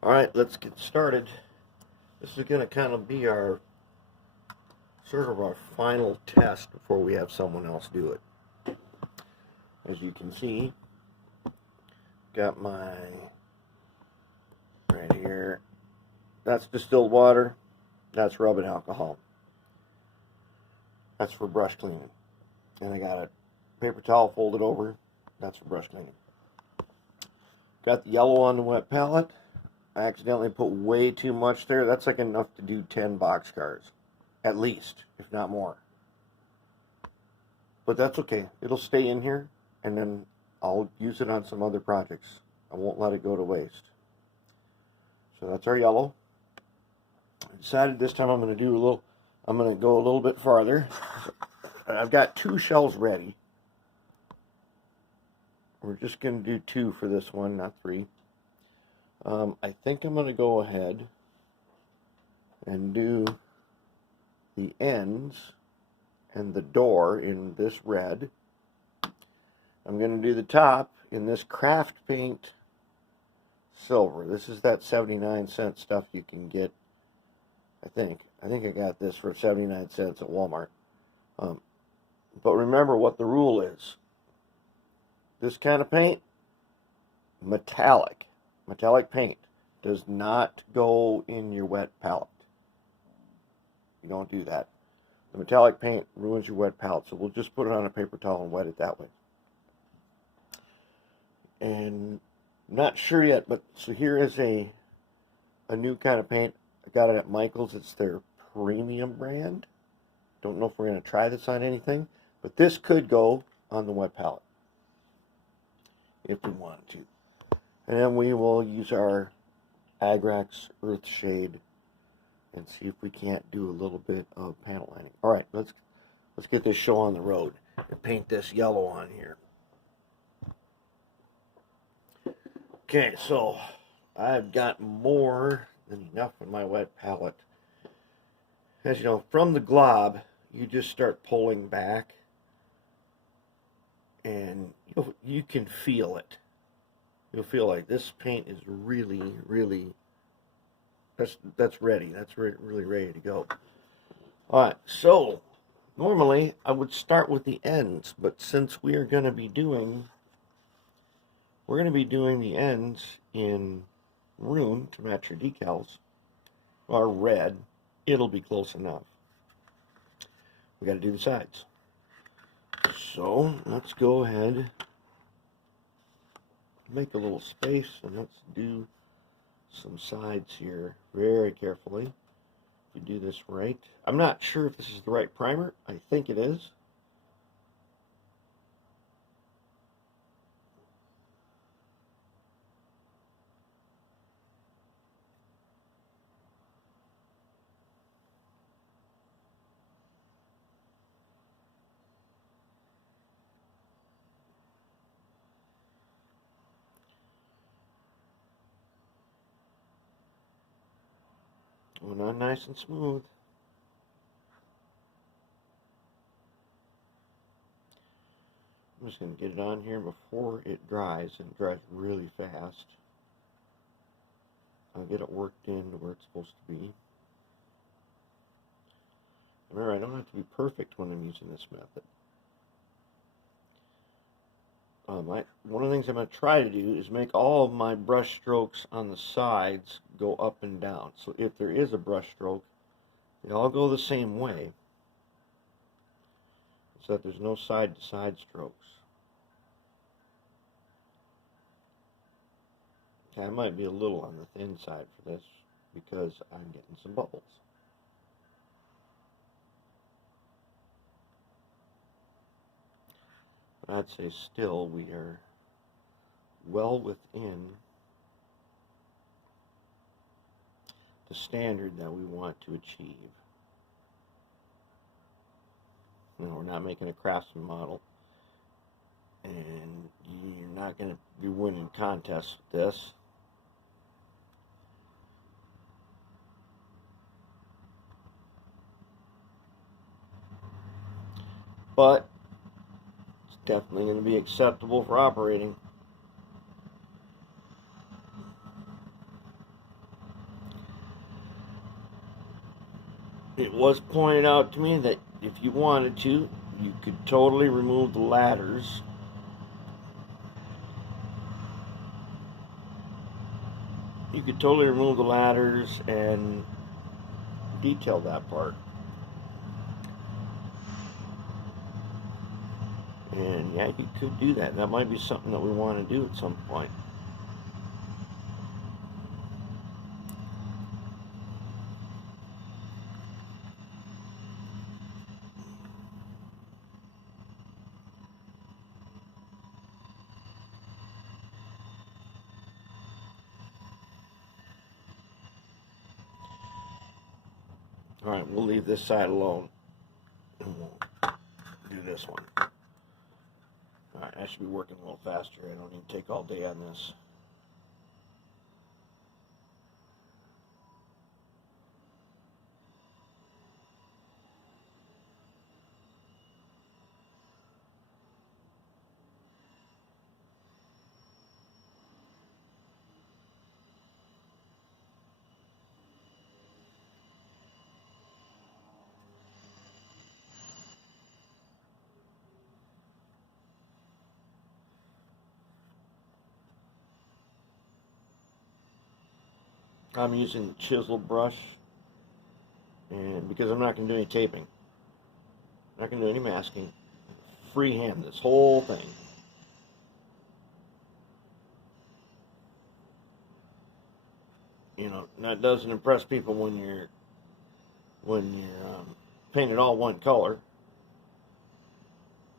Alright, let's get started. This is going to kind of be our sort of our final test before we have someone else do it. As you can see, got my right here. That's distilled water. That's rubbing alcohol. That's for brush cleaning. And I got a paper towel folded over. That's for brush cleaning. Got the yellow on the wet palette. I accidentally put way too much there. That's like enough to do 10 boxcars. At least, if not more. But that's okay. It'll stay in here, and then I'll use it on some other projects. I won't let it go to waste. So that's our yellow. I decided this time I'm going to go a little bit farther. I've got 2 shells ready. We're just going to do 2 for this one, not 3. I think I'm going to go ahead and do the ends and the door in this red. I'm going to do the top in this craft paint silver. This is that 79-cent stuff you can get. I think I got this for 79 cents at Walmart. But remember what the rule is. This kind of paint, metallic paint, does not go in your wet palette. You don't do that. The metallic paint ruins your wet palette, so we'll just put it on a paper towel and wet it that way. And I'm not sure yet, but so here is a new kind of paint. I got it at Michael's. It's their premium brand. Don't know if we're going to try this on anything, but this could go on the wet palette if we wanted to. And then we will use our Agrax Earth Shade and see if we can't do a little bit of panel lining. All right, let's get this show on the road and paint this yellow on here. Okay, so I've got more than enough in my wet palette. As you know, from the glob, you just start pulling back, and you can feel it. You'll feel like this paint is really, that's ready. That's really ready to go. All right, so normally I would start with the ends, but since we're going to be doing the ends in maroon to match your decals, or red, it'll be close enough. We got to do the sides. So let's go ahead, make a little space, and let's do some sides here very carefully. If we do this right, I'm not sure if this is the right primer. I think it is. Going on nice and smooth. I'm just going to get it on here before it dries, and it dries really fast. I'll get it worked in to where it's supposed to be. Remember, I don't have to be perfect when I'm using this method. One of the things I'm going to try to do is make all of my brush strokes on the sides go up and down. So if there is a brush stroke, they all go the same way, so that there's no side-to-side strokes. Okay, I might be a little on the thin side for this because I'm getting some bubbles. But I'd say still we are well within the standard that we want to achieve. You know, we're not making a craftsman model, and you're not going to be winning contests with this. But it's definitely going to be acceptable for operating. it was pointed out to me that if you wanted to, you could totally remove the ladders. You could totally remove the ladders and detail that part. And yeah, you could do that. That might be something that we want to do at some point. Alright, we'll leave this side alone. And we'll do this one. Alright, I should be working a little faster. I don't need to take all day on this. I'm using the chisel brush, and because I'm not going to do any taping, not going to do any masking, freehand this whole thing. You know, that doesn't impress people when you're painted all one color.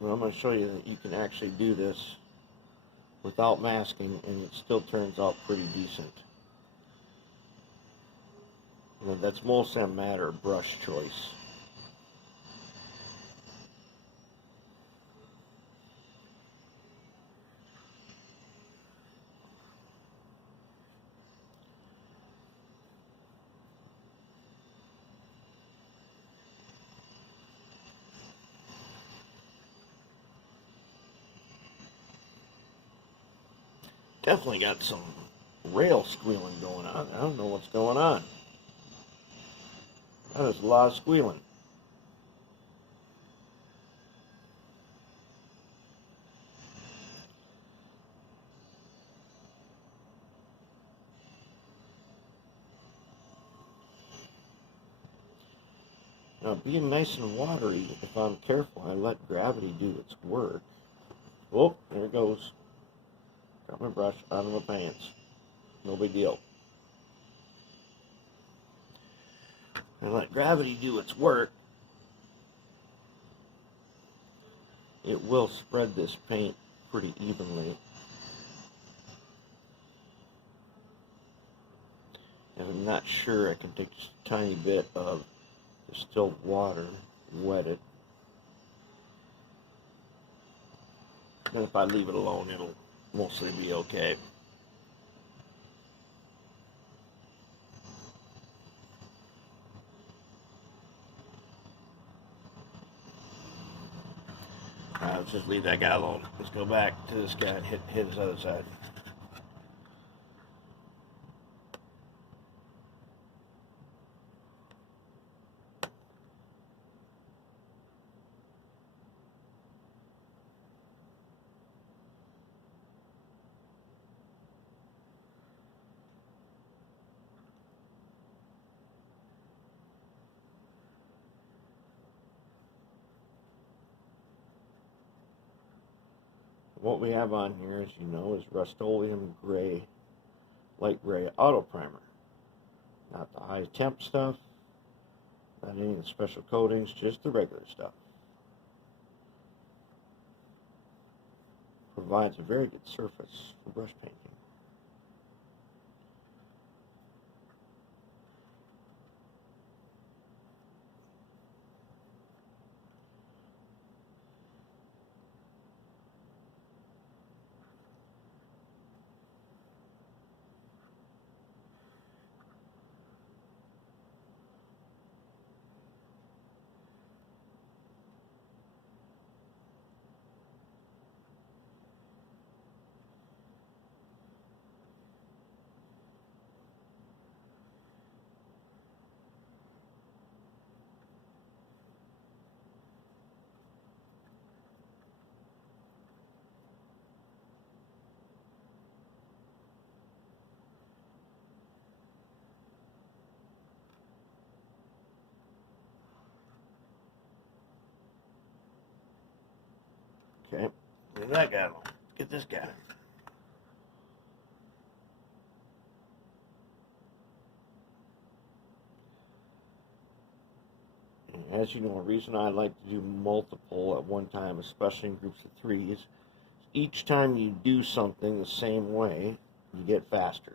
But I'm going to show you that you can actually do this without masking, and it still turns out pretty decent. You know, that's mostly a matter of brush choice. Definitely got some rail squealing going on. I don't know what's going on. That is a lot of squealing. Now, being nice and watery, if I'm careful, I let gravity do its work. Oh, there it goes. Got my brush out of my pants. No big deal. I let gravity do its work. It will spread this paint pretty evenly. If I'm not sure, I can take just a tiny bit of distilled water, wet it. And if I leave it alone, it'll mostly be okay. Let's just leave that guy alone. Let's go back to this guy and hit his other side. What we have on here, as you know, is Rust-Oleum Gray, light gray auto primer. Not the high temp stuff, not any of the special coatings, just the regular stuff. Provides a very good surface for brush painting. Okay, get that guy. Get this guy. And as you know, a reason I like to do multiple at one time, especially in groups of 3, is each time you do something the same way, you get faster.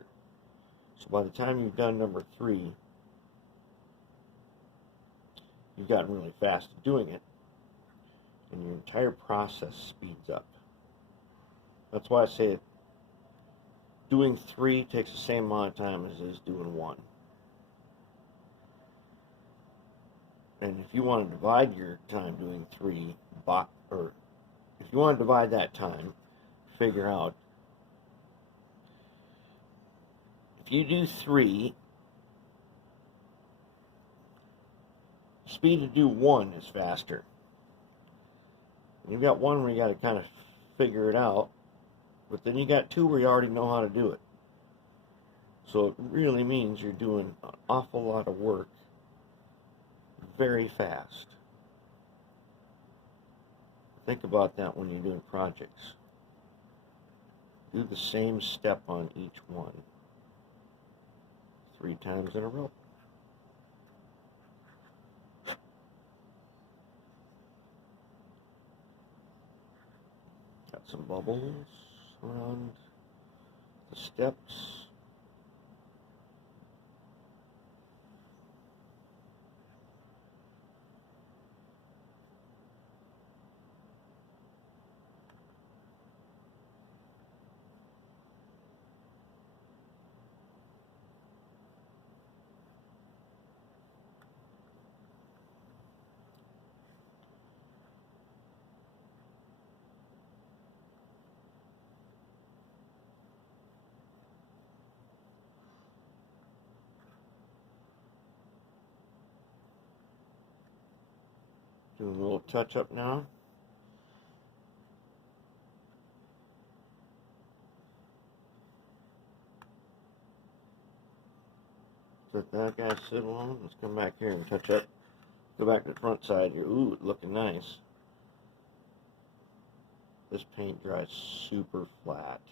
So by the time you've done number 3, you've gotten really fast at doing it, and your entire process speeds up. That's why I say doing 3 takes the same amount of time as it is doing 1. And if you want to divide your time doing 3, or if you want to divide that time, figure out if you do 3, speed to do 1 is faster. And you've got 1 where you got to kind of figure it out, but then you got 2 where you already know how to do it. So it really means you're doing an awful lot of work very fast. Think about that when you're doing projects. Do the same step on each one 3 times in a row. Got some bubbles around the steps. Doing a little touch up now. Let that guy sit alone. Let's come back here and touch up. Go back to the front side here. Ooh, it's looking nice. This paint dries super flat.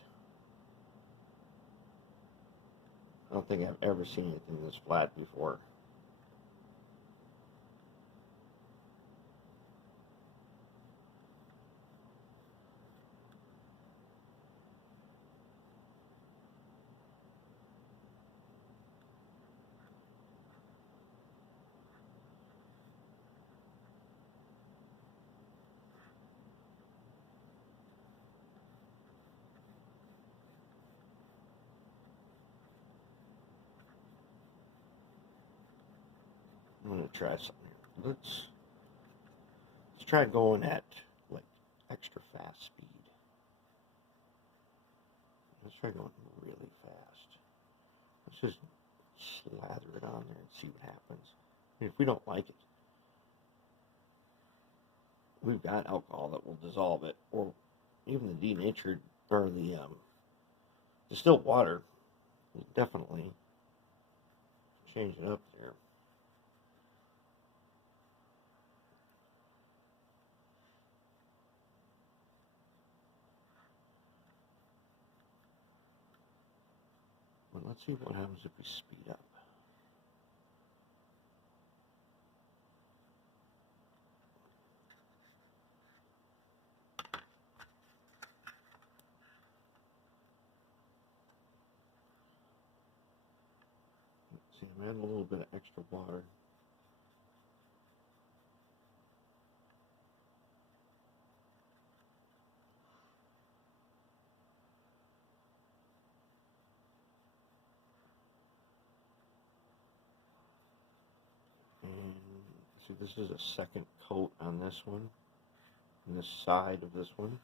I don't think I've ever seen anything this flat before. I'm gonna try something here. Let's try going at like extra fast speed. Let's try going really fast. Let's just slather it on there and see what happens. I mean, if we don't like it, we've got alcohol that will dissolve it, or even the denatured or the distilled water will definitely change it up there. But let's see what happens if we speed up. Let's see, I'm adding a little bit of extra water. And see, this is a second coat on this one, on this side of this one.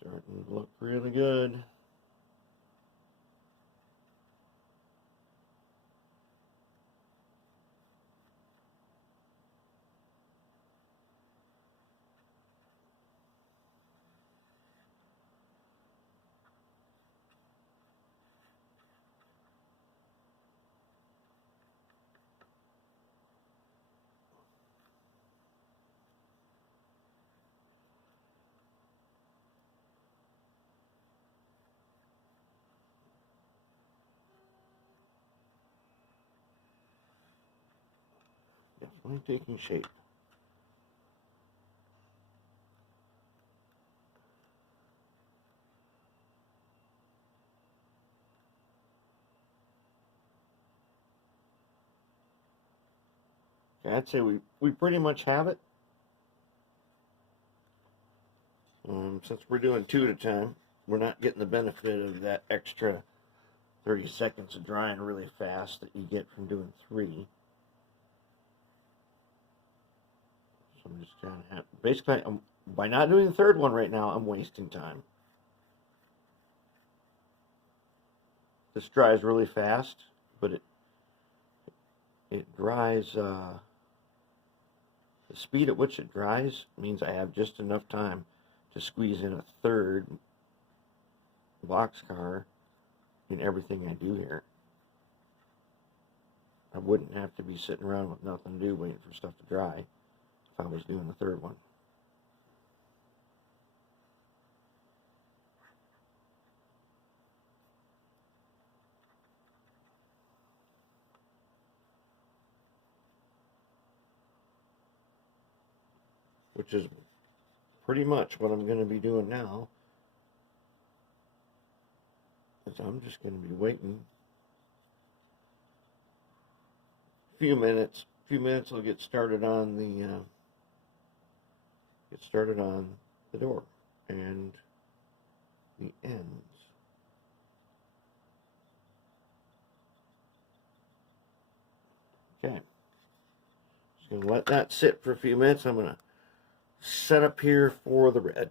Starting to look really good. Definitely taking shape. Okay, I'd say we pretty much have it. Since we're doing 2 at a time, we're not getting the benefit of that extra 30 seconds of drying really fast that you get from doing 3. So I'm just kind of basically, by not doing the third one right now, I'm wasting time. This dries really fast, but it dries. The speed at which it dries means I have just enough time to squeeze in a third boxcar in everything I do here. I wouldn't have to be sitting around with nothing to do waiting for stuff to dry if I was doing the third one. Which is pretty much what I'm going to be doing now. Is I'm just going to be waiting a few minutes. I'll get started on the door and the ends. Okay. Just going to let that sit for a few minutes. I'm going to set up here for the red.